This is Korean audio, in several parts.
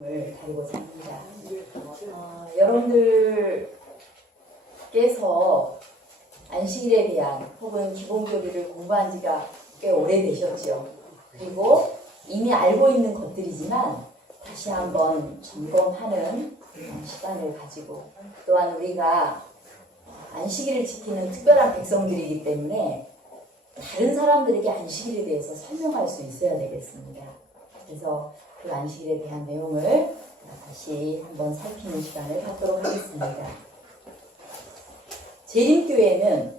을 다루고자 합니다. 여러분들께서 안식일에 대한 혹은 기본교리를 공부한 지가 꽤 오래되셨죠. 그리고 이미 알고 있는 것들이지만 다시 한번 점검하는 시간을 가지고, 또한 우리가 안식일을 지키는 특별한 백성들이기 때문에 다른 사람들에게 안식일에 대해서 설명할 수 있어야 되겠습니다. 그래서 그 안식일에 대한 내용을 다시 한번 살피는 시간을 갖도록 하겠습니다. 재림교회는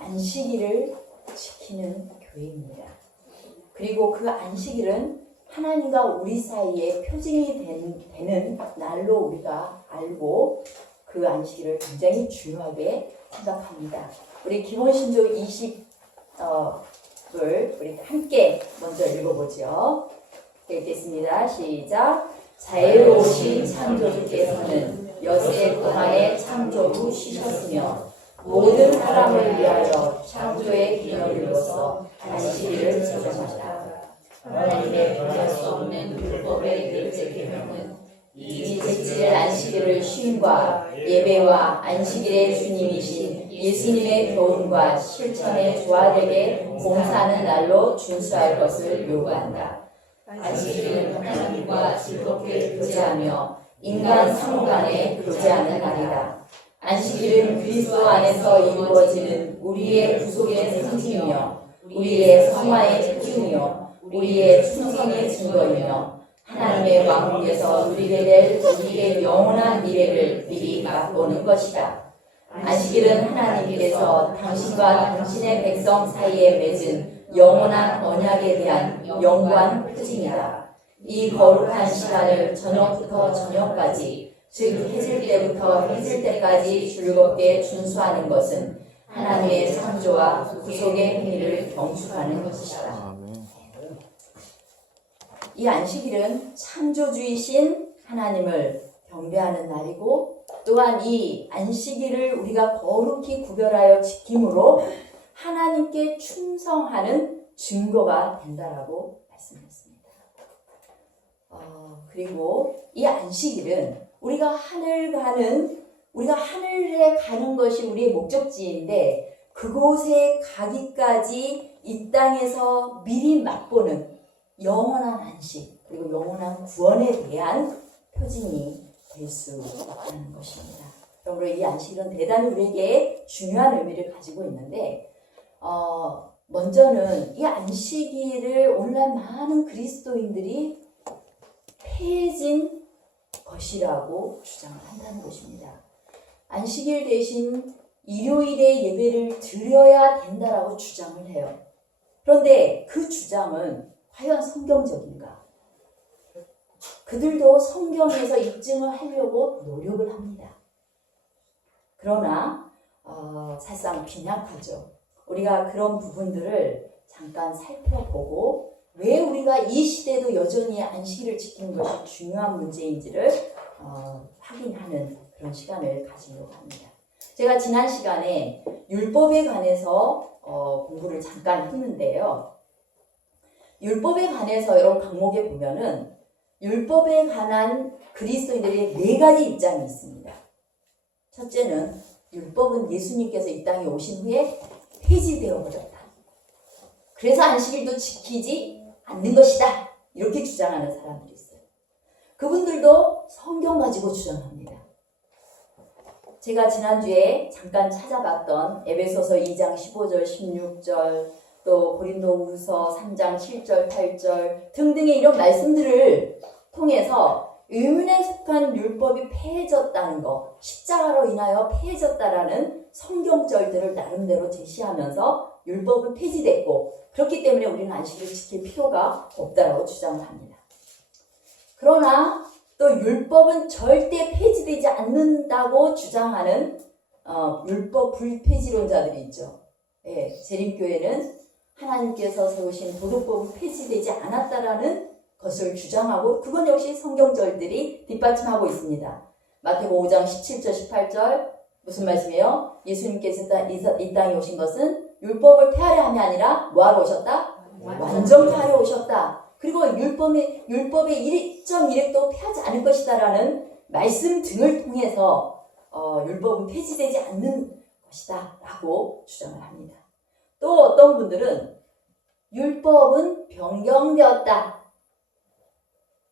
안식일을 지키는 교회입니다. 그리고 그 안식일은 하나님과 우리 사이에 표징이 되는 날로 우리가 알고 그 안식일을 굉장히 중요하게 생각합니다. 우리 기본신조 20을 우리 함께 먼저 읽어보죠. 읽겠습니다. 시작. 자애로우신 창조주께서는 엿새 동안에 창조 후 쉬셨으며 모든 사람을 위하여 창조의 기념일로서 안식일을 지정하셨다. 하나님의 변할 수 없는 율법의 넷째 계명은 이 제7일 안식일을 쉼과 예배와 안식일의 주님이신 예수님의 교훈과 실천에 조화되게 봉사하는 날로 준수할 것을 요구한다. 안식일은 하나님과 즐겁게 교제하며 인간 상호 간에 교제하는 날이다. 안식일은 그리스도 안에서 이루어지는 우리의 구속의 상징이며 우리의 성화의 특징이며 우리의 충성의 증거이며 하나님의 왕국에서 누리게 될 우리의 영원한 미래를 미리 맛보는 것이다. 안식일은 하나님께서 당신과 당신의 백성 사이에 맺은 영원한 언약에 대한 영광 표징이다. 이 거룩한 시간을 저녁부터 저녁까지, 즉 해질 때부터 해질 때까지 즐겁게 준수하는 것은 하나님의 창조와 구속의 행위를 경축하는 것이다. 이 안식일은 창조주이신 하나님을 경배하는 날이고, 또한 이 안식일을 우리가 거룩히 구별하여 지킴으로 하나님께 충성하는 증거가 된다라고 말씀했습니다. 그리고 이 안식일은 우리가 하늘에 가는 것이 우리의 목적지인데, 그곳에 가기까지 이 땅에서 미리 맛보는 영원한 안식, 그리고 영원한 구원에 대한 표징이 될 수 있다는 것입니다. 그러므로 이 안식일은 대단히 우리에게 중요한 의미를 가지고 있는데, 먼저는 이 안식일을 오늘날 많은 그리스도인들이 폐해진 것이라고 주장을 한다는 것입니다. 안식일 대신 일요일에 예배를 드려야 된다라고 주장을 해요. 그런데 그 주장은 과연 성경적인가? 그들도 성경에서 입증을 하려고 노력을 합니다. 그러나 사실상 빈약하죠. 우리가 그런 부분들을 잠깐 살펴보고 왜 우리가 이 시대도 여전히 안식일을 지키는 것이 중요한 문제인지를 확인하는 그런 시간을 가지려고 합니다. 제가 지난 시간에 율법에 관해서 공부를 잠깐 했는데요. 율법에 관해서 여러분 강목에 보면은 율법에 관한 그리스도인들의 4가지 입장이 있습니다. 첫째는 율법은 예수님께서 이 땅에 오신 후에 폐지되어 버렸다. 그래서 안식일도 지키지 않는 것이다. 이렇게 주장하는 사람들이 있어요. 그분들도 성경 가지고 주장합니다. 제가 지난주에 잠깐 찾아봤던 에베소서 2장 15절, 16절, 또 고린도후서 3장 7절, 8절 등등의 이런 말씀들을 통해서 의문에 속한 율법이 폐해졌다는 것, 십자가로 인하여 폐해졌다라는 성경절들을 나름대로 제시하면서 율법은 폐지됐고, 그렇기 때문에 우리는 안식일을 지킬 필요가 없다라고 주장을 합니다. 그러나 또 율법은 절대 폐지되지 않는다고 주장하는 율법 불폐지론자들이 있죠. 예, 재림교회는 하나님께서 세우신 도덕법은 폐지되지 않았다라는 것을 주장하고, 그건 역시 성경절들이 뒷받침하고 있습니다. 마태복음 5장 17절 18절 무슨 말씀이에요? 예수님께서 이 땅에 오신 것은 율법을 폐하려 함이 아니라 뭐하러 오셨다? 완전 폐하려 오셨다. 그리고 율법의 1.1획도 폐하지 않을 것이다라는 말씀 등을 통해서 율법은 폐지되지 않는 것이다 라고 주장을 합니다. 또 어떤 분들은 율법은 변경되었다.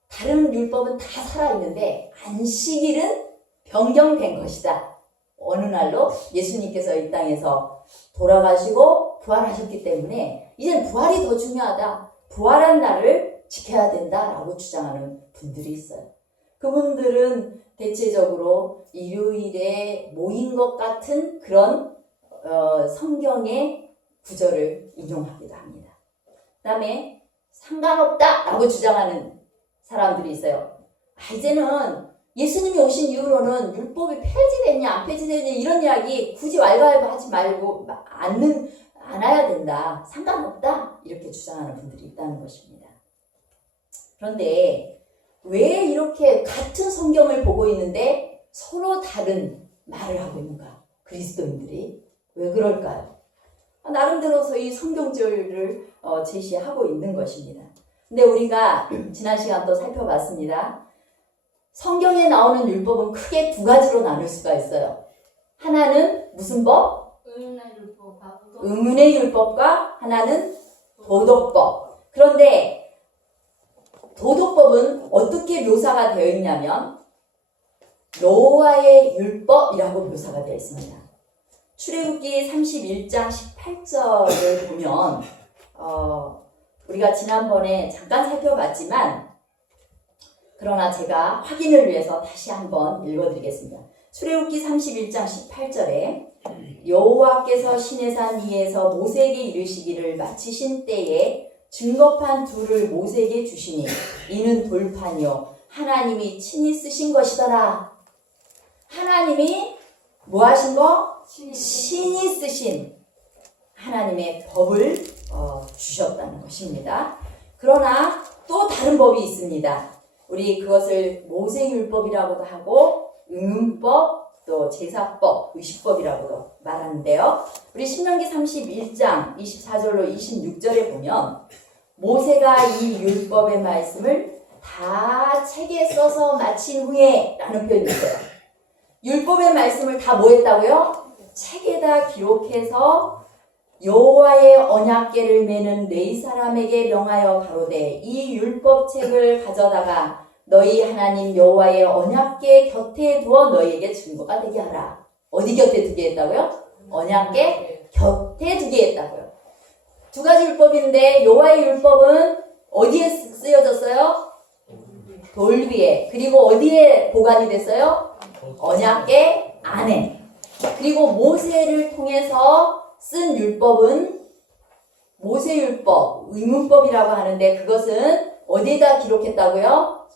다른 율법은 다 살아있는데 안식일은 변경된 것이다. 어느 날로 예수님께서 이 땅에서 돌아가시고 부활하셨기 때문에 이젠 부활이 더 중요하다. 부활한 날을 지켜야 된다라고 주장하는 분들이 있어요. 그분들은 대체적으로 일요일에 모인 것 같은 그런 성경의 구절을 인용하기도 합니다. 그 다음에 상관없다라고 주장하는 사람들이 있어요. 이제는 예수님이 오신 이후로는 율법이 폐지됐냐 안 폐지됐냐 이런 이야기 굳이 왈가왈부 하지 말고 않아야 된다. 상관없다. 이렇게 주장하는 분들이 있다는 것입니다. 그런데 왜 이렇게 같은 성경을 보고 있는데 서로 다른 말을 하고 있는가? 그리스도인들이 왜 그럴까요? 나름대로 이 성경절을 제시하고 있는 것입니다. 근데 우리가 지난 시간 또 살펴봤습니다. 성경에 나오는 율법은 크게 두 가지로 나눌 수가 있어요. 하나는 무슨 법? 의문의 율법과 하나는 도덕법. 그런데 도덕법은 어떻게 묘사가 되어 있냐면 노아의 율법이라고 묘사가 되어 있습니다. 출애굽기 31장 18절을 보면 우리가 지난번에 잠깐 살펴봤지만 그러나 제가 확인을 위해서 다시 한번 읽어드리겠습니다. 출애굽기 31장 18절에 여호와께서 시내산 위에서 모세에게 이르시기를 마치신 때에 증거판 둘을 모세에게 주시니 이는 돌판이요 하나님이 친히 쓰신 것이더라. 하나님이 뭐 하신 거? 친히 쓰신 하나님의 법을 주셨다는 것입니다. 그러나 또 다른 법이 있습니다. 우리 그것을 모세율법이라고도 하고 의문법, 또 제사법, 의식법이라고도 말하는데요. 우리 신명기 31장 24절로 26절에 보면 모세가 이 율법의 말씀을 다 책에 써서 마친 후에 라는 표현이 있어요. 율법의 말씀을 다 뭐 했다고요? 책에다 기록해서 여호와의 언약궤를 메는 레위 사람에게 명하여 가로되 이 율법책을 가져다가 너희 하나님 여호와의 언약궤 곁에 두어 너희에게 증거가 되게 하라. 어디 곁에 두게 했다고요? 언약궤 곁에 두게 했다고요. 두 가지 율법인데 여호와의 율법은 어디에 쓰여졌어요? 돌 위에. 그리고 어디에 보관이 됐어요? 언약궤 안에. 그리고 모세를 통해서 쓴 율법은 모세율법, 의문법이라고 하는데 그것은 어디에다 기록했다고요?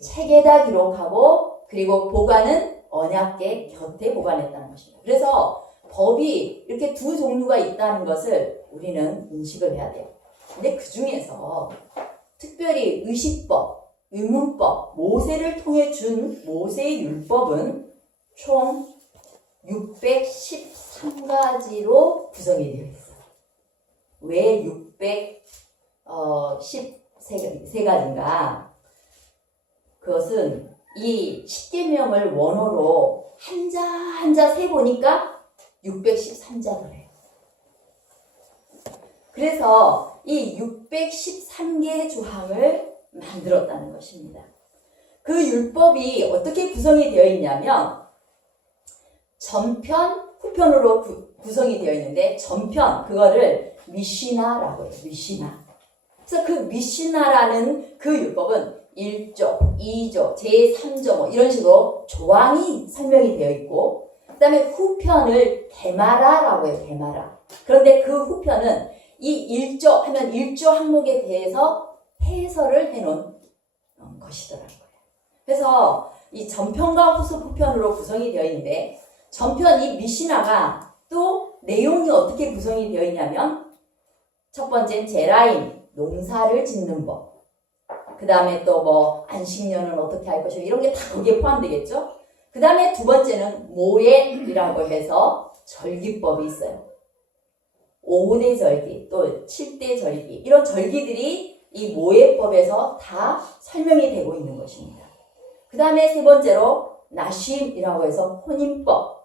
책에다 기록하고 그리고 보관은 언약궤 곁에 보관했다는 것입니다. 그래서 법이 이렇게 두 종류가 있다는 것을 우리는 인식을 해야 돼요. 근데 그 중에서 특별히 의식법, 의문법, 모세를 통해 준 모세의 율법은 총 613가지로 구성이 되어 있어요. 왜 613가지인가? 그것은 이 십계명을 원어로 한자 한자 세보니까 613자더래요. 그래서 이 613개의 조항을 만들었다는 것입니다. 그 율법이 어떻게 구성이 되어 있냐면 전편, 후편으로 구성이 되어 있는데 전편, 그거를 미시나라고 해요. 미시나. 그래서 그 미시나라는 그 율법은 1조, 2조, 제3조 뭐 이런 식으로 조항이 설명이 되어 있고 그 다음에 후편을 데마라라고 해요. 데마라. 그런데 그 후편은 이 1조 하면 1조 항목에 대해서 해설을 해놓은 것이더라고요. 그래서 이 전편과 후편으로 구성이 되어 있는데 전편 이 미시나가 또 내용이 어떻게 구성이 되어 있냐면 첫 번째는 제라임, 농사를 짓는 법. 그 다음에 또 뭐 안식년은 어떻게 할 것이고 이런 게 다 거기에 포함되겠죠. 그 다음에 두 번째는 모예이라고 해서 절기법이 있어요. 5대 절기, 또 7대 절기 이런 절기들이 이 모예법에서 다 설명이 되고 있는 것입니다. 그 다음에 세 번째로 나쉼이라고 해서 혼인법.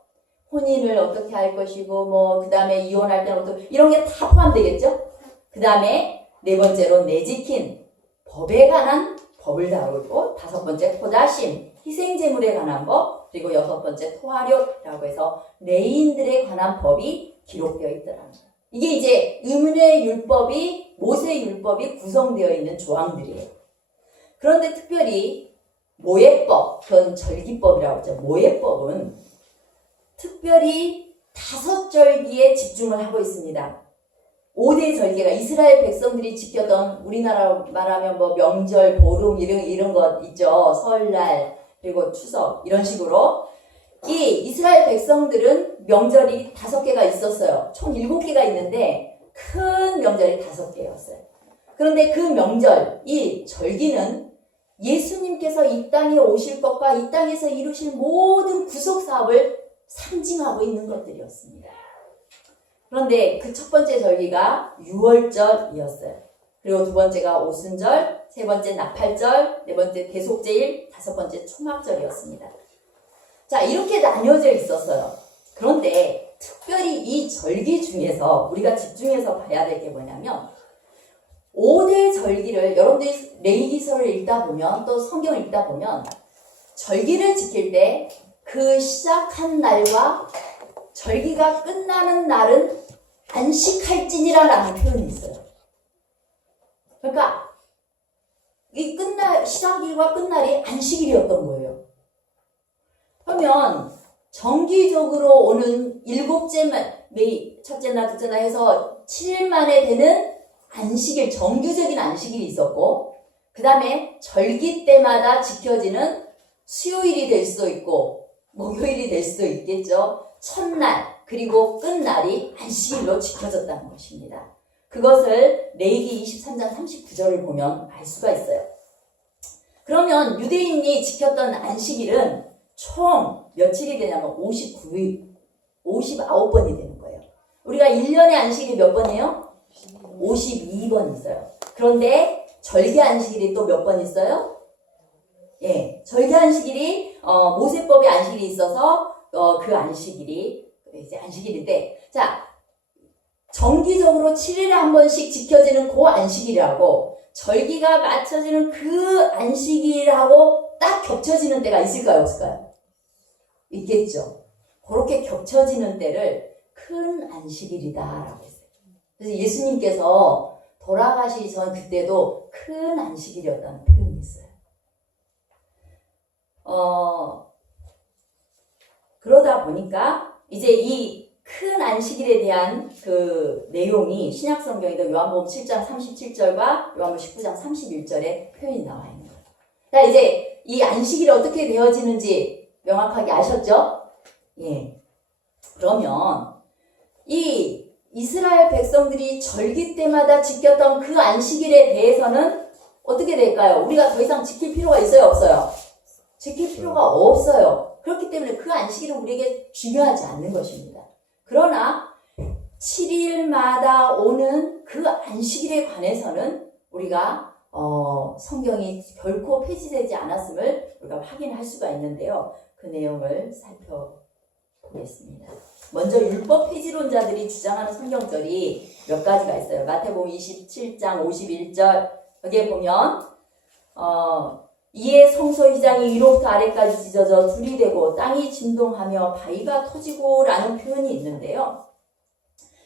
혼인을 어떻게 할 것이고 그 다음에 이혼할 때는 어떻게 이런 게 다 포함되겠죠? 그 다음에 네 번째로 내지킨 법에 관한 법을 다루고 다섯 번째 토다심 희생제물에 관한 법 그리고 여섯 번째 토하료라고 해서 레인들에 관한 법이 기록되어 있더라고요. 이게 이제 의문의 율법이 모세 율법이 구성되어 있는 조항들이에요. 그런데 특별히 모예법, 그건 절기법이라고 하죠. 모예법은 특별히 다섯 절기에 집중을 하고 있습니다. 5대 절기가 이스라엘 백성들이 지켰던 우리나라 말하면 명절, 보름 이런 것 있죠. 설날 그리고 추석 이런 식으로 이 이스라엘 백성들은 명절이 5개가 있었어요. 총 7개가 있는데 큰 명절이 5개였어요. 그런데 그 명절, 이 절기는 예수님께서 이 땅에 오실 것과 이 땅에서 이루실 모든 구속 사업을 상징하고 있는 것들이었습니다. 그런데 그 첫 번째 절기가 유월절이었어요. 그리고 두 번째가 오순절, 세 번째 나팔절, 네 번째 대속제일, 다섯 번째 초막절이었습니다. 자, 이렇게 나뉘어져 있었어요. 그런데 특별히 이 절기 중에서 우리가 집중해서 봐야 될 게 뭐냐면 5대 절기를 여러분들이 레위기서를 읽다 보면 또 성경을 읽다 보면 절기를 지킬 때 그 시작한 날과 절기가 끝나는 날은 안식할지니라라는 표현이 있어요. 그러니까 이 시작일과 끝날이 안식일이었던 거예요. 그러면 정기적으로 오는 7째, 첫째나 둘째나 해서 7일 만에 되는 안식일, 정규적인 안식일이 있었고 그 다음에 절기 때마다 지켜지는 수요일이 될 수도 있고 목요일이 될 수도 있겠죠. 첫날 그리고 끝날이 안식일로 지켜졌다는 것입니다. 그것을 레위기 23장 39절을 보면 알 수가 있어요. 그러면 유대인이 지켰던 안식일은 총 며칠이 되냐면 59일, 59번이 되는 거예요. 우리가 1년의 안식일이 몇 번이에요? 52번 있어요. 그런데 절기 안식일이 또 몇 번 있어요? 예, 절기 안식일이 모세법의 안식일이 있어서 그 안식일이 이제 안식일인데, 자, 정기적으로 7일에 한 번씩 지켜지는 그 안식일이라고 절기가 맞춰지는 그 안식일하고 딱 겹쳐지는 때가 있을까요, 없을까요? 있겠죠. 그렇게 겹쳐지는 때를 큰 안식일이다라고 했어요. 그래서 예수님께서 돌아가시기 전 그때도 큰 안식일이었다는 표현이 있어요. 그러다 보니까 이제 이 큰 안식일에 대한 그 내용이 신약 성경에도 요한복음 7장 37절과 요한복음 19장 31절에 표현이 나와 있는 거예요. 자, 이제 이 안식일이 어떻게 되어지는지 명확하게 아셨죠? 예. 그러면 이 이스라엘 백성들이 절기 때마다 지켰던 그 안식일에 대해서는 어떻게 될까요? 우리가 더 이상 지킬 필요가 있어요, 없어요? 지킬 필요가 없어요. 그렇기 때문에 그 안식일은 우리에게 중요하지 않는 것입니다. 그러나 7일마다 오는 그 안식일에 관해서는 우리가 성경이 결코 폐지되지 않았음을 우리가 확인할 수가 있는데요. 그 내용을 살펴보겠습니다. 먼저 율법 폐지론자들이 주장하는 성경절이 몇 가지가 있어요. 마태복음 27장 51절 여기에 보면 이에 성소 휘장이 위로부터 아래까지 찢어져 둘이 되고 땅이 진동하며 바위가 터지고 라는 표현이 있는데요.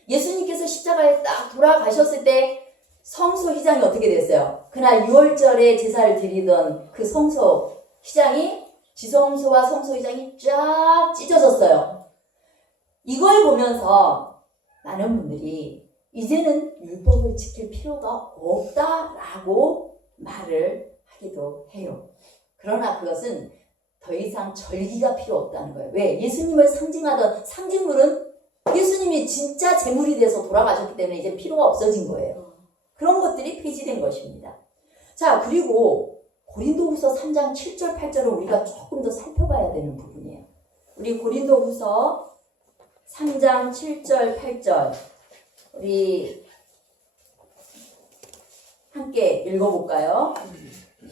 예수님께서 십자가에 딱 돌아가셨을 때 성소 휘장이 어떻게 됐어요? 그날 6월절에 제사를 드리던 그 성소 휘장이 지성소와 성소 휘장이 쫙 찢어졌어요. 이걸 보면서 많은 분들이 이제는 율법을 지킬 필요가 없다라고 말을 하기도 해요. 그러나 그것은 더 이상 절기가 필요 없다는 거예요. 왜? 예수님을 상징하던 상징물은 예수님이 진짜 제물이 돼서 돌아가셨기 때문에 이제 필요가 없어진 거예요. 그런 것들이 폐지된 것입니다. 자, 그리고 고린도후서 3장 7절 8절을 우리가 조금 더 살펴봐야 되는 부분이에요. 우리 고린도후서 3장 7절 8절 우리 함께 읽어볼까요?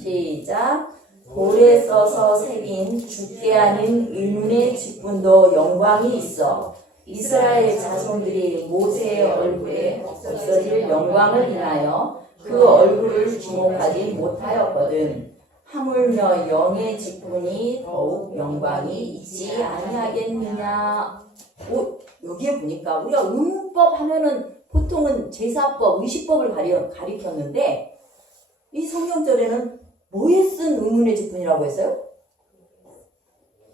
시작. 돌에 써서 새긴 죽게 하는 의문의 직분도 영광이 있어 이스라엘 자손들이 모세의 얼굴에 없어질 영광을 인하여 그 얼굴을 주목하지 못하였거든. 하물며 영의 직분이 더욱 영광이 있지 아니하겠느냐. 여기에 보니까 우리가 의문법 하면은 보통은 제사법, 의식법을 가리켰는데 이 성경절에는 뭐에 쓴 의문의 직분이라고 했어요?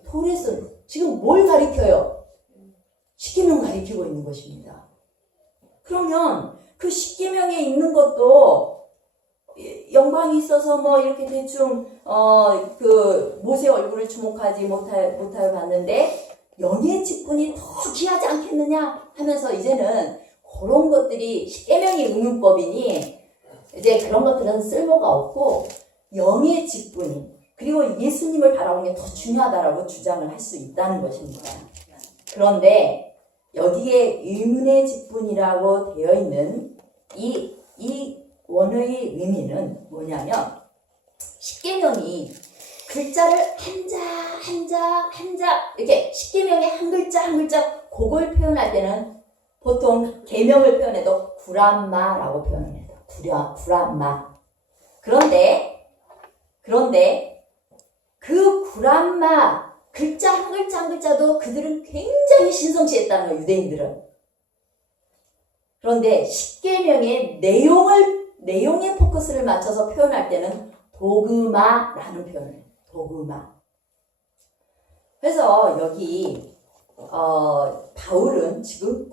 돌에 쓴. 지금 뭘 가리켜요? 십계명 가리키고 있는 것입니다. 그러면 그 십계명에 있는 것도 영광이 있어서 뭐 이렇게 대충 그 모세 얼굴을 주목하지 못하여 봤는데 영의 직분이 더 귀하지 않겠느냐 하면서 이제는 그런 것들이 십계명이 의문법이니 이제 그런 것들은 쓸모가 없고 영의 직분이 그리고 예수님을 바라보는 게 더 중요하다라고 주장을 할 수 있다는 것입니다. 그런데 여기에 의문의 직분이라고 되어 있는 이 원어의 의미는 뭐냐면 십계명이 글자를 한자 이렇게 십계명의 한 글자 그걸 표현할 때는 보통 계명을 표현해도 구란마라고 표현합니다. 구란마. 그런데 그 구란마 글자 한 글자도 그들은 굉장히 신성시했다는 거예요. 유대인들은. 그런데 십계명의 내용에 포커스를 맞춰서 표현할 때는 도그마라는 표현을 해요. 도그마. 그래서 여기 바울은 지금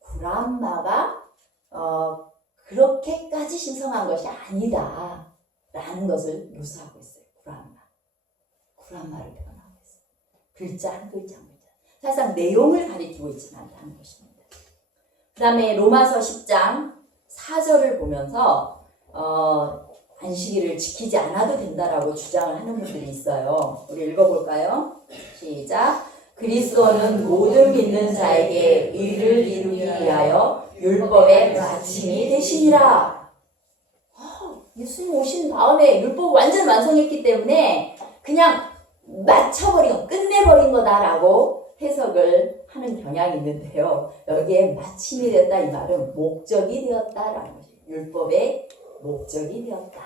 구란마가 그렇게까지 신성한 것이 아니다 라는 것을 묘사하고 있어요. 구란마를 표현하고 있어요. 글자 한 글자. 사실상 내용을 가리키고 있지는 않다는 것입니다. 그 다음에 로마서 10장 4절을 보면서 안식일을 지키지 않아도 된다라고 주장을 하는 분들이 있어요. 우리 읽어볼까요? 시작. 그리스도는 모든 믿는 자에게 의를 이루기 위하여 율법의 마침이 되시니라. 예수님 오신 다음에 율법을 완전 완성했기 때문에 그냥 끝내버린 거다라고 해석을 하는 경향이 있는데요. 여기에 마침이 됐다 이 말은 목적이 되었다라는 것이에요. 율법의 목적이 되었다.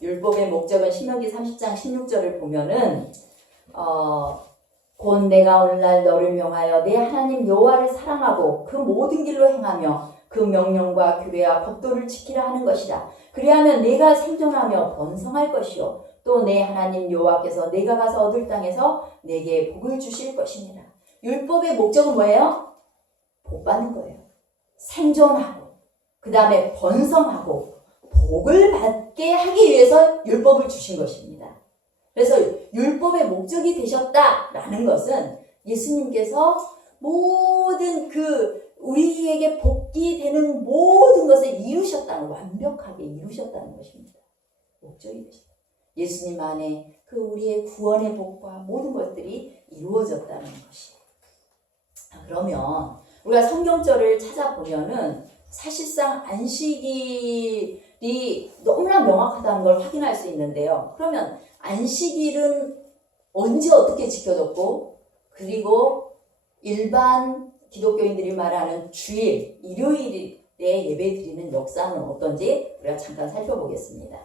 율법의 목적은 신명기 30장 16절을 보면은 곧 내가 오늘날 너를 명하여 내 하나님 여호와를 사랑하고 그 모든 길로 행하며 그 명령과 규례와 법도를 지키라 하는 것이다. 그리하면 내가 생존하며 번성할 것이요 또 내 하나님 여호와께서 내가 가서 얻을 땅에서 내게 복을 주실 것이니라. 율법의 목적은 뭐예요? 복 받는 거예요. 생존하고 그 다음에 번성하고 복을 받게 하기 위해서 율법을 주신 것입니다. 그래서 율법의 목적이 되셨다라는 것은 예수님께서 모든 우리에게 복이 되는 모든 것을 완벽하게 이루셨다는 것입니다. 목적이 되셨다. 예수님 안에 우리의 구원의 복과 모든 것들이 이루어졌다는 것이에요. 그러면 우리가 성경절을 찾아보면은 사실상 안식일이 너무나 명확하다는 걸 확인할 수 있는데요. 그러면 안식일은 언제 어떻게 지켜졌고 그리고 일반 기독교인들이 말하는 주일, 일요일에 예배 드리는 역사는 어떤지 우리가 잠깐 살펴보겠습니다.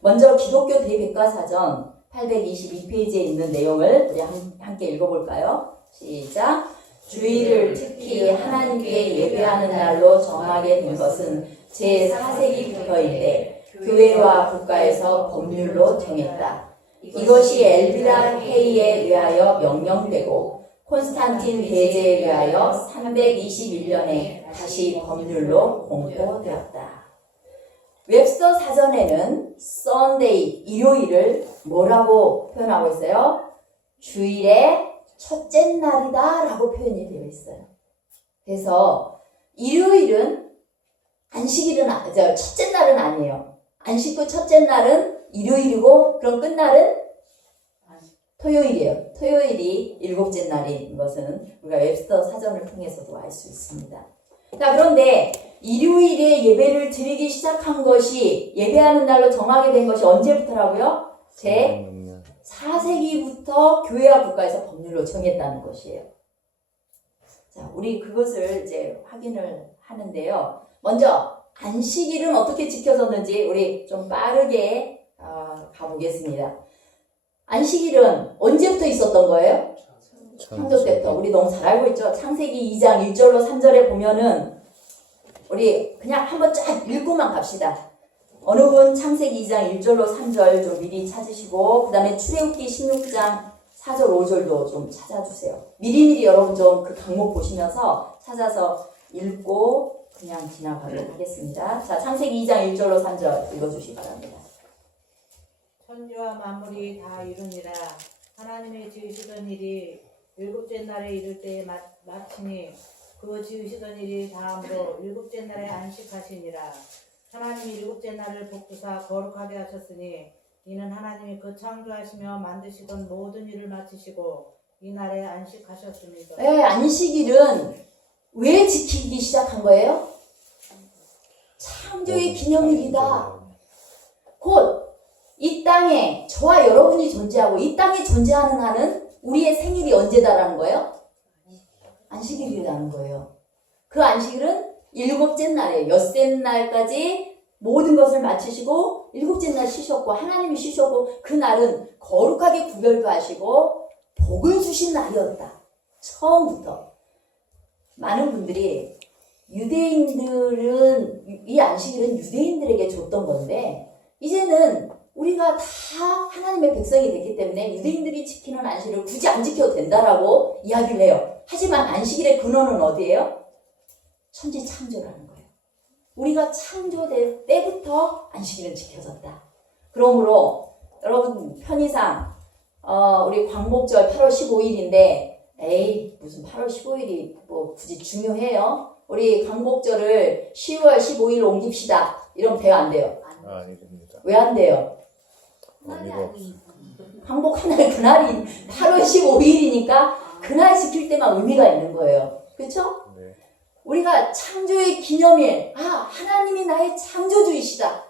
먼저 기독교 대백과사전 822페이지에 있는 내용을 우리 함께 읽어볼까요? 시작. 주일을 특히 하나님께 예배하는 날로 정하게 된 것은 제4세기부터인데 교회와 국가에서 법률로 정했다. 이것이 엘비라 회의에 의하여 명령되고 콘스탄틴 대제에 의하여 321년에 다시 법률로 공포되었다. 웹스터 사전에는 Sunday, 일요일을 뭐라고 표현하고 있어요? 주일의 첫째 날이다 라고 표현이 되어 있어요. 그래서 일요일은 안식일은 첫째 날은 아니에요. 안식 후 첫째 날은 일요일이고 그럼 끝날은 토요일이에요. 토요일이 일곱째 날인 것은 우리가 웹스터 사전을 통해서도 알 수 있습니다. 자, 그런데 일요일에 예배를 드리기 시작한 것이 예배하는 날로 정하게 된 것이 언제부터라고요? 제 4세기부터 교회와 국가에서 법률로 정했다는 것이에요. 자, 우리 그것을 이제 확인을 하는데요. 먼저 안식일은 어떻게 지켜졌는지 우리 좀 빠르게 가보겠습니다. 안식일은 언제부터 있었던 거예요? 창조 때부터. 우리 너무 잘 알고 있죠? 창세기 2장 1절로 3절에 보면은 우리 그냥 한번 쫙 읽고만 갑시다. 어느 분 창세기 2장 1절로 3절 좀 미리 찾으시고 그 다음에 출애굽기 16장 4절 5절도 좀 찾아주세요. 미리미리 여러분 좀 그 강목 보시면서 찾아서 읽고 그냥 지나가도록 하겠습니다. 자, 창세기 2장 1절로 3절 읽어주시기 바랍니다. 천지와 만물이 다 이루니라. 하나님이 지으시던 일이 일곱째 날에 이를 때에 마치니 그 지으시던 일이 다음으로 일곱째 날에 안식하시니라. 하나님이 일곱째 날을 복주사 거룩하게 하셨으니 이는 하나님이 그 창조하시며 만드시던 모든 일을 마치시고 이 날에 안식하셨습니다. 네, 안식일은 왜 지키기 시작한 거예요? 창조의 기념일이다. 곧 이 땅에 저와 여러분이 존재하고 이 땅에 존재하는 한은 우리의 생일이 언제다라는 거예요? 안식일이라는 거예요. 그 안식일은 일곱째 날에 엿새 날까지 모든 것을 마치시고 일곱째 날 쉬셨고 하나님이 쉬셨고 그 날은 거룩하게 구별도 하시고 복을 주신 날이었다. 처음부터. 많은 분들이 유대인들은 이 안식일은 유대인들에게 줬던 건데 이제는 우리가 다 하나님의 백성이 됐기 때문에 유대인들이 지키는 안식일을 굳이 안 지켜도 된다라고 이야기를 해요. 하지만 안식일의 근원은 어디예요? 천지 창조라는 거예요. 우리가 창조될 때부터 안식일은 지켜졌다. 그러므로 여러분 편의상 우리 광복절 8월 15일인데 에이 무슨 8월 15일이 뭐 굳이 중요해요? 우리 광복절을 10월 15일로 옮깁시다. 이러면 돼요 안 돼요? 아닙니다. 왜 안 돼요? 광복하는 그날이 8월 15일이니까 그날 지킬 때만 의미가 있는 거예요. 그렇죠? 네. 우리가 창조의 기념일, 하나님이 나의 창조주이시다.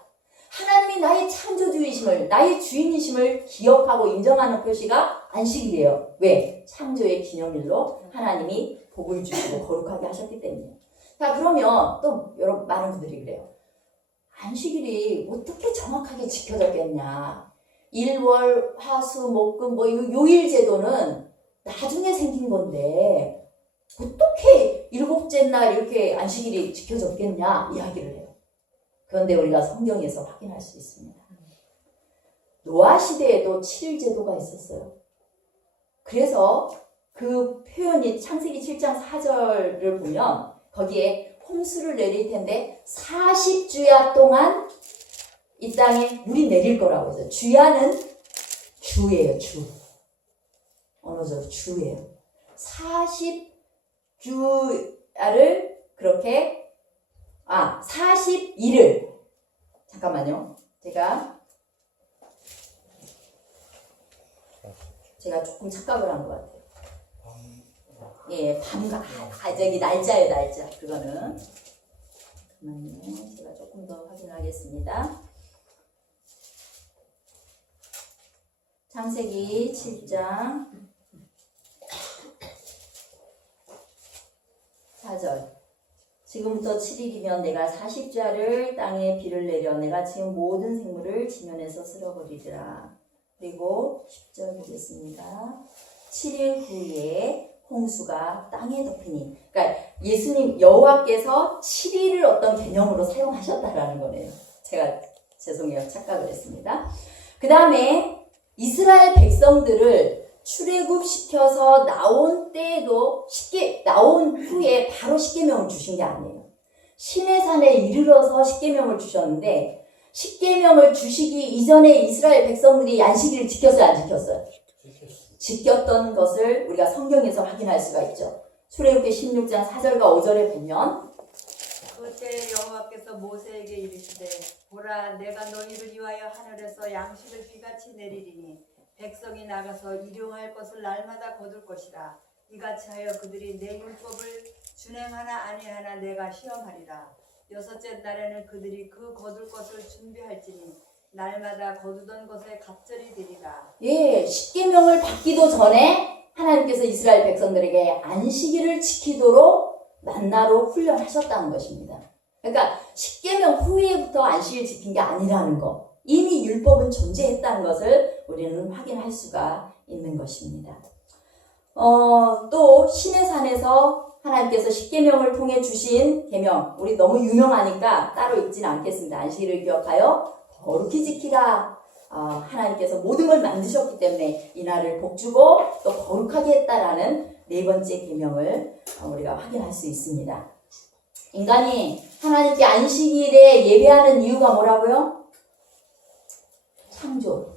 하나님이 나의 창조주이심을, 나의 주인이심을 기억하고 인정하는 표시가 안식일이에요. 왜? 창조의 기념일로 하나님이 복을 주시고 거룩하게 하셨기 때문에. 자, 그러면 또 여러분 많은 분들이 그래요. 안식일이 어떻게 정확하게 지켜졌겠냐. 일월, 화수, 목금, 요일 제도는 나중에 생긴 건데 어떻게 일곱째 날 이렇게 안식일이 지켜졌겠냐 이야기를 해요. 그런데 우리가 성경에서 확인할 수 있습니다. 노아 시대에도 7일 제도가 있었어요. 그래서 그 표현이 창세기 7장 4절을 보면 거기에 홍수를 내릴 텐데 40주야 동안 이 땅에 물이 내릴 거라고 해서 주야는 주예요. 주. 언어적으로 주예요. 40주야를 그렇게 42를 잠깐만요. 제가 조금 착각을 한 것 같아요. 예, 밤과 저기 날짜예요, 날짜. 그거는 잠깐만요. 제가 조금 더 확인하겠습니다. 창세기 7장 4절. 지금부터 7일이면 내가 40자를 땅에 비를 내려 내가 지은 모든 생물을 지면에서 쓸어버리리라. 그리고 10절 보겠습니다. 7일 후에 홍수가 땅에 덮이니. 그러니까 예수님 여호와께서 7일을 어떤 개념으로 사용하셨다라는 거네요. 제가 죄송해요. 착각을 했습니다. 그 다음에 이스라엘 백성들을 출애굽시켜서 나온 때에도 나온 후에 바로 십계명을 주신 게 아니에요. 시내산에 이르러서 십계명을 주셨는데 십계명을 주시기 이전에 이스라엘 백성들이 안식일을 지켰어요, 안 지켰어요? 지켰던 것을 우리가 성경에서 확인할 수가 있죠. 출애굽기 16장 4절과 5절에 보면 그때 여호와께서 모세에게 이르시되 보라 내가 너희를 위하여 하늘에서 양식을 비같이 내리리니 백성이 나가서 일용할 것을 날마다 거둘 것이라. 이같이 하여 그들이 내 율법을 준행하나 아니하나 내가 시험하리라. 여섯째 날에는 그들이 그 거둘 것을 준비할지니 날마다 거두던 것에 갑절이 되리라. 예, 십계명을 받기도 전에 하나님께서 이스라엘 백성들에게 안식일을 지키도록 만나로 훈련하셨다는 것입니다. 그러니까 십계명 후에부터 안식일 지킨 게 아니라는 거. 이미 율법은 존재했다는 것을 우리는 확인할 수가 있는 것입니다. 또 신의 산에서 하나님께서 십계명을 통해 주신 계명, 우리 너무 유명하니까 따로 읽지는 않겠습니다. 안식일을 기억하여 거룩히 지키라. 하나님께서 모든 걸 만드셨기 때문에 이 날을 복주고 또 거룩하게 했다라는 네 번째 계명을 우리가 확인할 수 있습니다. 인간이 하나님께 안식일에 예배하는 이유가 뭐라고요? 창조.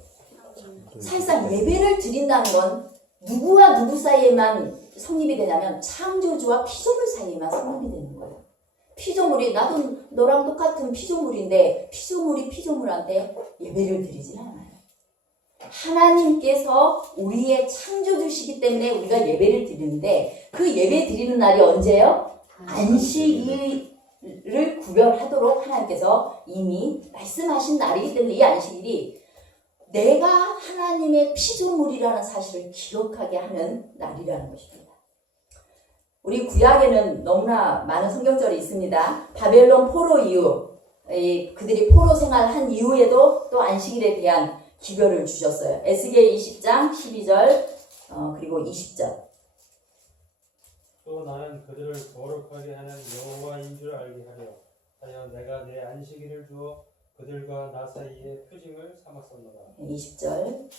사실상 예배를 드린다는 건 누구와 누구 사이에만 성립이 되냐면 창조주와 피조물 사이에만 성립이 되는 거예요. 피조물이 나도 너랑 똑같은 피조물인데 피조물이 피조물한테 예배를 드리진 않아요. 하나님께서 우리의 창조주시기 때문에 우리가 예배를 드리는데 그 예배 드리는 날이 언제예요? 안식일을 구별하도록 하나님께서 이미 말씀하신 날이기 때문에 이 안식일이 내가 하나님의 피조물이라는 사실을 기억하게 하는 날이라는 것입니다. 우리 구약에는 너무나 많은 성경절이 있습니다. 바벨론 포로 이후, 그들이 포로 생활한 이후에도 또 안식일에 대한 기별을 주셨어요. 에스겔 20장 12절 그리고 20절. 또 나는 그들을 거룩하게 하는 여호와인 줄 알게 하여 내가 내 안식일을 주어 그들과 나 사이에 표징을 삼았었노라. 20절.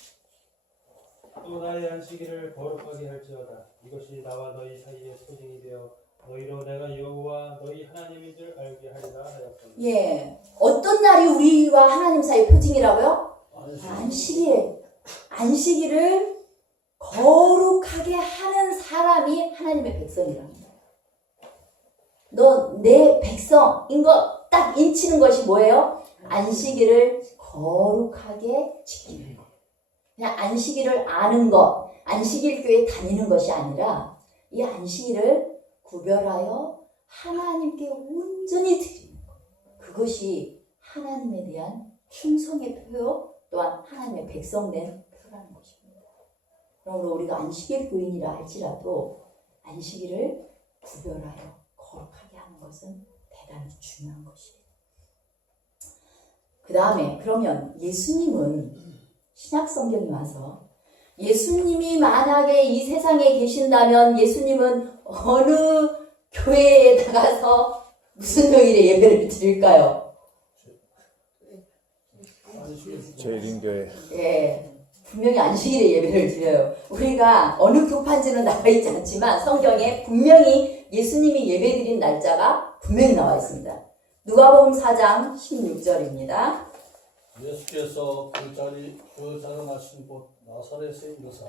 또 나의 안식일을 거룩하게 할지어다. 이것이 나와 너희 사이에 표징이 되어 너희로 내가 여호와 너희 하나님인 줄 알게 하리라 하였더니. 예, 어떤 날이 우리와 하나님 사이 표징이라고요? 안식일을 거룩하게 하는 사람이 하나님의 백성이랍니다. 너 내 백성인 거 딱 인치는 것이 뭐예요? 안식일을 거룩하게 지키는 것. 그냥 안식일을 아는 것, 안식일 교회 다니는 것이 아니라 이 안식일을 구별하여 하나님께 온전히 드리는 것. 그것이 하나님에 대한 충성의 표요, 또한 하나님의 백성된 표라는 것입니다. 그러므로 우리가 안식일 교인이라 할지라도 안식일을 구별하여 거룩하게 하는 것은 대단히 중요한 것이에요. 그 다음에 그러면 예수님은 신약 성경이 와서 예수님이 만약에 이 세상에 계신다면 예수님은 어느 교회에 나가서 무슨 요일에 예배를 드릴까요? 제1인교회. 예, 분명히 안식일에 예배를 드려요. 우리가 어느 교판지는 나와 있지 않지만 성경에 분명히 예수님이 예배 드린 날짜가 분명히 나와 있습니다. 누가복음 4장 16절입니다. 예수께서 그 자라나신 곳 나사렛에 이르사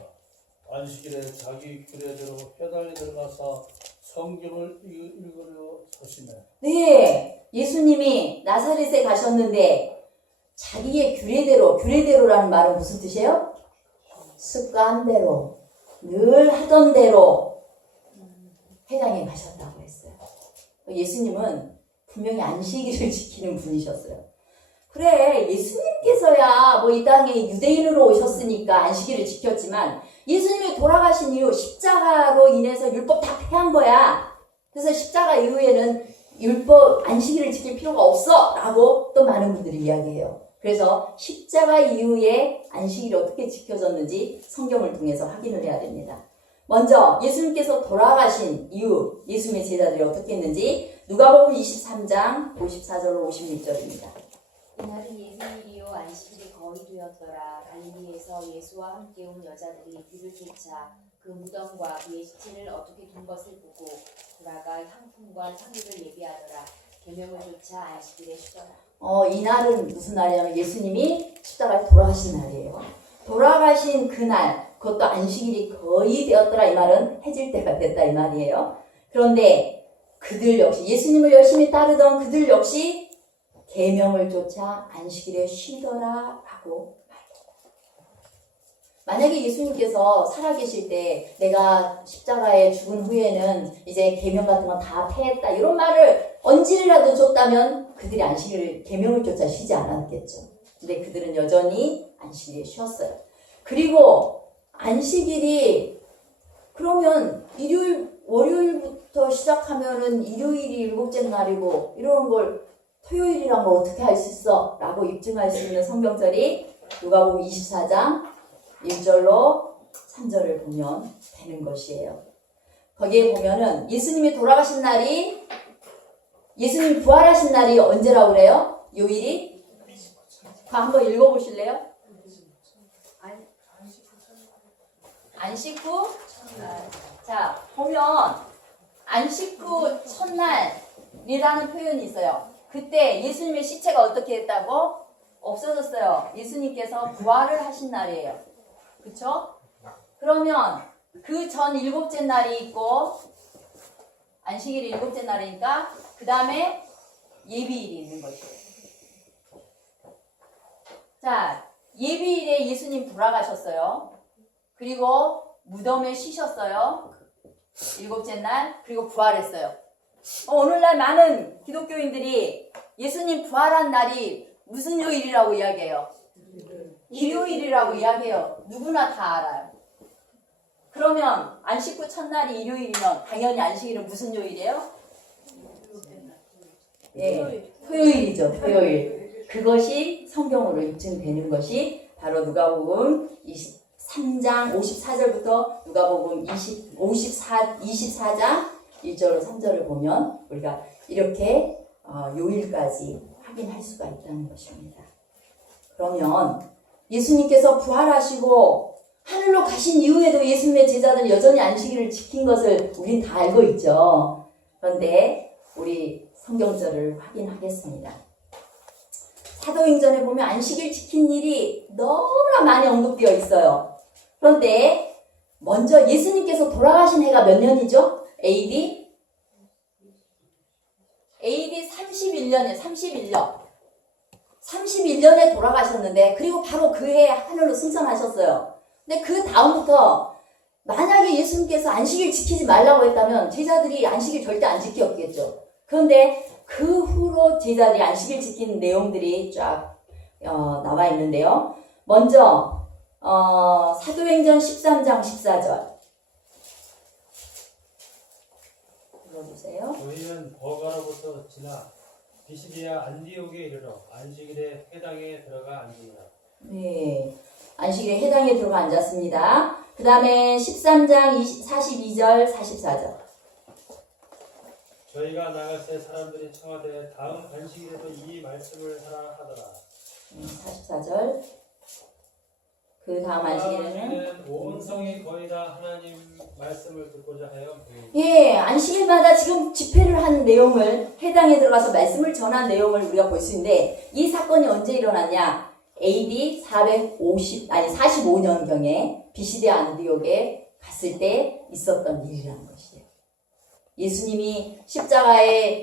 안식일에 자기 규례대로 회당에 들어가서 성경을 읽으려 하시네. 네, 예수님이 나사렛에 가셨는데 자기의 규례대로라는 말은 무슨 뜻이에요? 습관대로, 늘 하던 대로 회당에 가셨다고 했어요. 예수님은 분명히 안식일을 지키는 분이셨어요. 그래, 예수님께서야 이 땅에 유대인으로 오셨으니까 안식일을 지켰지만 예수님이 돌아가신 이후 십자가로 인해서 율법 다 폐한 거야. 그래서 십자가 이후에는 율법 안식일을 지킬 필요가 없어 라고 또 많은 분들이 이야기해요. 그래서 십자가 이후에 안식일이 어떻게 지켜졌는지 성경을 통해서 확인을 해야 됩니다. 먼저 예수님께서 돌아가신 이후 예수님의 제자들이 어떻게 했는지 누가복음 23장 54절로 56절입니다. 그날은 예수일이요 안식일이 거의 되었더라. 갈릴리에서 예수와 함께 온 여자들이 뒤를 쫓아 그 무덤과 그의 시체를 어떻게 둔 것을 보고 돌아가 향품과 향유를 예비하더라. 계명을 쫓아 안식일에 쉬더라. 이날은 무슨 날이냐면 예수님이 십자가에 돌아가신 날이에요. 돌아가신 그날, 그것도 안식일이 거의 되었더라. 이 말은 해질 때가 됐다 이 말이에요. 그런데 그들 역시 예수님을 열심히 따르던 그들 역시 계명을 쫓아 안식일에 쉬더라 라고 말합니다. 만약에 예수님께서 살아계실 때 내가 십자가에 죽은 후에는 이제 계명 같은 건 다 폐했다 이런 말을 언질이라도 줬다면 그들이 안식일을 계명을 쫓아 쉬지 않았겠죠. 근데 그들은 여전히 안식일에 쉬었어요. 그리고 안식일이 그러면 월요일부터 시작하면은 일요일이 일곱째 날이고 이런 걸 토요일이란 거 어떻게 할 수 있어? 라고 입증할 수 있는 성경절이 누가복음 24장 1절로 3절을 보면 되는 것이에요. 거기에 보면은 예수님이 돌아가신 날이 예수님 부활하신 날이 언제라고 그래요? 요일이? 그거 한번 읽어보실래요? 안식 후? 자, 보면 안식 후 첫날이라는 표현이 있어요. 그때 예수님의 시체가 어떻게 했다고? 없어졌어요. 예수님께서 부활을 하신 날이에요. 그쵸? 그러면 그 전 일곱째 날이 있고 안식일이 일곱째 날이니까 그 다음에 예비일이 있는 것이에요. 자, 예비일에 예수님 돌아가셨어요. 그리고 무덤에 쉬셨어요. 일곱째 날. 그리고 부활했어요. 오늘날 많은 기독교인들이 예수님 부활한 날이 무슨 요일이라고 이야기해요? 일요일이라고 이야기해요. 누구나 다 알아요. 그러면 안식 후 첫날이 일요일이면 당연히 안식일은 무슨 요일이에요? 예, 토요일이죠. 토요일. 그것이 성경으로 입증되는 것이 바로 누가복음 23장 54절부터 누가복음 24장 1절로 3절을 보면 우리가 이렇게 요일까지 확인할 수가 있다는 것입니다. 그러면 예수님께서 부활하시고 하늘로 가신 이후에도 예수님의 제자들은 여전히 안식일을 지킨 것을 우린 다 알고 있죠. 그런데 우리 성경절을 확인하겠습니다. 사도행전에 보면 안식일 지킨 일이 너무나 많이 언급되어 있어요. 그런데 먼저 예수님께서 돌아가신 해가 몇 년이죠? AD 31년이에요. 31년. 31년에 돌아가셨는데 그리고 바로 그 해에 하늘로 승천하셨어요. 근데 그 다음부터 만약에 예수님께서 안식일 지키지 말라고 했다면 제자들이 안식일 절대 안 지켰겠죠. 그런데 그 후로 제자들이 안식일 지킨 내용들이 쫙 나와 있는데요. 먼저 사도행전 13장 14절 읽어주세요. 저희는 버가로부터 지나 비시디아 안디옥에 이르러 안식일에 회당에 들어가 앉으니라. 네, 안식일에 회당에 들어가 앉았습니다. 그 다음에 13장 42절 44절 저희가 나갈 때 사람들이 청하되 다음 안식일에도 이 말씀을 하라 하더라. 44절 그 다음 안식일에는 온 성이 거의 다 하나님 말씀을 듣고자 하여 예, 안식일마다 지금 집회를 한 내용을 회당에 들어가서 말씀을 전한 내용을 우리가 볼 수 있는데 이 사건이 언제 일어났냐? AD 45년경에 비시디아 안디옥에 갔을 때 있었던 일이라는 것이에요. 예수님이 십자가에